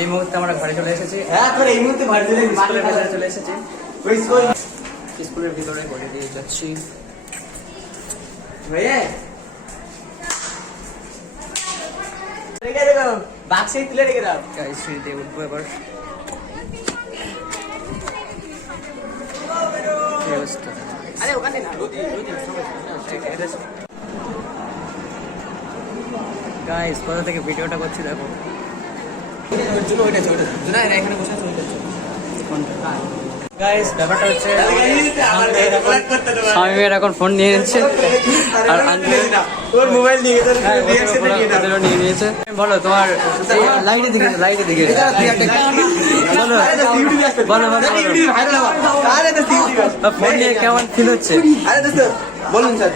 এই মুহূর্তে আমরা ঘরে চলে এসেছি। হ্যাঁ তোর এই মুহূর্তে ঘরে চলে স্কুলের ভিতরে চলে এসেছি। স্কুলের ভিতরে ঘরে দিয়ে যাচ্ছি। বাক্সে তুলে রেখে দাও। সিঁড়িতে উঠবো এবার। আরে ওখানে না গাইস কোথা থেকে ভিডিওটা করছি দেখো। এখানে বসে গাইস ব্যাপারটা হচ্ছে শামিমের এখন ফোন নিয়ে নিচ্ছে আর তোর মোবাইল নিয়ে নিয়ে নিয়েছে। বলো তোমার লাইটের দিকে বলো ফোন নিয়ে কেমন ফিল হচ্ছে? বলুন স্যার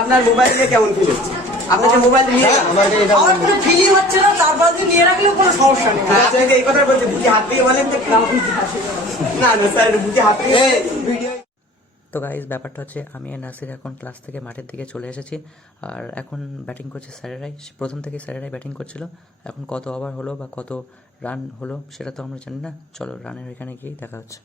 আপনার মোবাইল নিয়ে কেমন ফিল হচ্ছে? আপনার যে মোবাইল নিয়ে ফিলিং হচ্ছে না, তারপর নিয়ে রাখলেও কোনো সমস্যা নেই। এই কথা বলছে বুঝি হাত দিয়ে বলেন তো না স্যার বুঝি হাত দিয়ে ভিডিও। তো গাইজ ব্যাপারটা হচ্ছে আমি আর নাসির এখন ক্লাস থেকে মাঠের দিকে চলে এসেছি আর এখন ব্যাটিং করছে স্যারেরাই। প্রথম থেকে স্যারেরাই ব্যাটিং করছিল। এখন কত ওভার হলো বা কত রান হলো সেটা তো আমরা জানি না। চলো রানের এখানে গিয়েই দেখা হচ্ছে।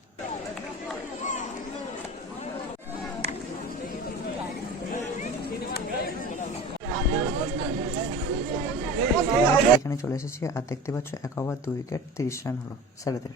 এখানে চলে এসেছি আর দেখতে পাচ্ছ 1 ওভার 2 উইকেট 30 রান হলো স্যারেদের।